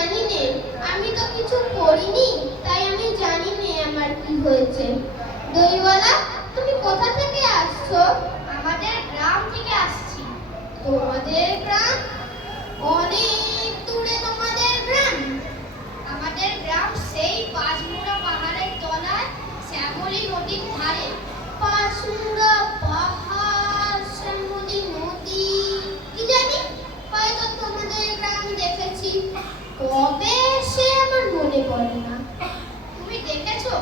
জানি নে, আমি তো কিছু করিনি, তাই আমি জানি নে আমার কি হয়েছে। দইওয়ালা, তুমি কোথা থেকে আসছো? আমাদের গ্রাম থেকে আসছি। তোমাদের গ্রাম? অনেক দূরে তোমাদের গ্রাম? আমাদের গ্রাম সেই পাঁচমুড়া পাহাড়ের তলায় শ্যামলী নদীর ধারে। পাঁচমুড়া পাহাড়, শ্যামলী নদী, কি জানি, হয়তো তোমাদের গ্রাম দেখেছি, কবে সে আমার মনে পড়ে না। তুমি দেখেছো?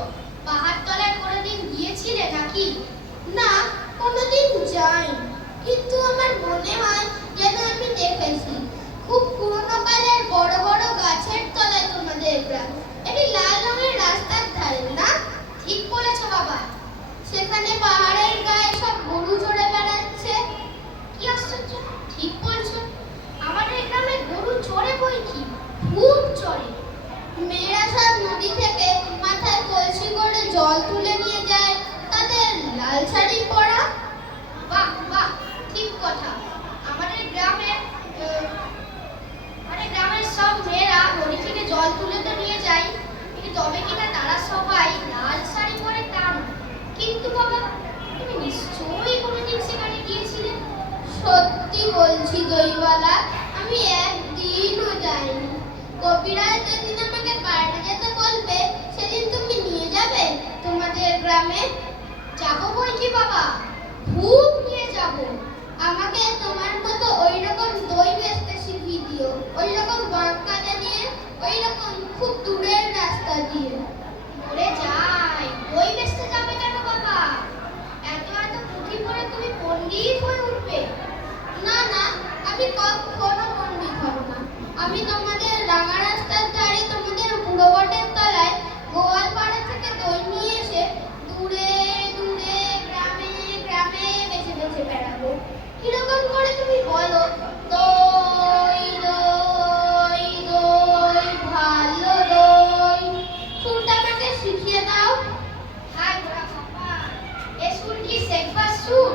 পাহাড় তলায় কোনোদিন গিয়েছিলে নাকি? না, কোনোদিন যাইনি, কিন্তু আমার মনে হয় যেন আমি দেখেছি। খুব পুরনো কালের বড় বড় গাছের তলায় তোমাদের গ্রাম। এটি লাল রঙের রাস্তার ধারে, না? ঠিক বলেছো বাবা। সেখানে পাহাড়ের গায়ে সব গরু চড়ে বেড়াচ্ছে। কি আশ্চর্য, ঠিক বলছো। আমাদের গ্রামে গরু চড়ে বই কি, খুব চড়ে। মেয়েরা সব নদী থেকে মাথায় কলসি করে জল তুলে নিয়ে যায়, তাদের লাল শাড়ি পরা। বাহ বাহ, ঠিক কথা। আমাদের গ্রামের সব মেয়েরা নদী থেকে জল তুলে তো নিয়ে যায়, কিন্তু তবে কিনা তারা সবাই লাল শাড়ি পরে তা নয়। কিন্তু বাবা, তুমি নিশ্চয়ই কোনোদিন সেখানে গিয়েছিলে। সত্যি বলছি দইওয়ালা, আমি একদিনও যাইনি। কবিরাজ যেদিন আমাকে বাইরে যেতে বলবে, সেদিন তুমি নিয়ে যাবে তোমাদের গ্রামে? যাবো বই কি বাবা, খুব নিয়ে যাব। আমাকে তোমার মতো ওই রকম দই বেচতে শিখিয়ে দিও, ওই রকম বাঁকা দিয়ে, ওই রকম খুব দূরের রাস্তা দিয়ে। মরে যাই, বই বেচতে যাবে কেন বাবা? এত এত পুঁথি পড়ে তুমি পণ্ডিত হয়ে উঠবে। না না, আমি কখনো পণ্ডিত হব না। আমি তোমাদের রাঙা রাস্তার ধারে তোমাদের বুড়ো বটের তলায় গোয়ালপাড়া থেকে দই নিয়ে এসে দূরে দূরে গ্রামে গ্রামে বেছে বেছে বেড়াবো। কিরকম করে তুমি বলো? দই দই দই, ভালো দই। সুরটা আমাকে শিখিয়ে দাও। হায় গোরা বাবা, এ সুর কি শেখবার সুর?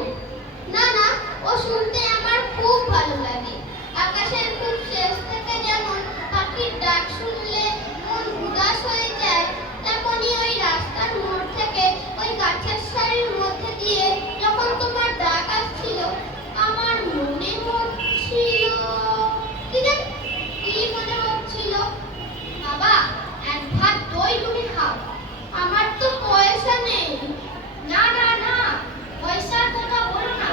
না না, ও শুনতে আমার খুব ভালো লাগে। আকাশের খুব শেষ থেকে যেমন পাখির ডাক শুনলে মন উদাস হয়ে যায়, তেমনি ওই রাস্তার মোড় থেকে ওই গাছের সারির মধ্যে দিয়ে যখন তোমার ডাক আসছিল, আমার মনে হচ্ছিল, কি জানি কি মনে হচ্ছিল। বাবা, এক ভাত দই তুমি খাও। আমার তো পয়সা নেই। না না না, পয়সার কথা বলো না।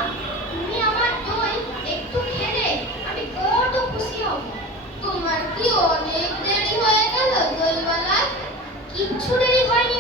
তুমি আমার দই একটু খেলে আমি বড় খুশি হব। তোমার কি অনেক দেরি হয়ে গেল দইওয়ালা? কিচ্ছু দেরি হয়নি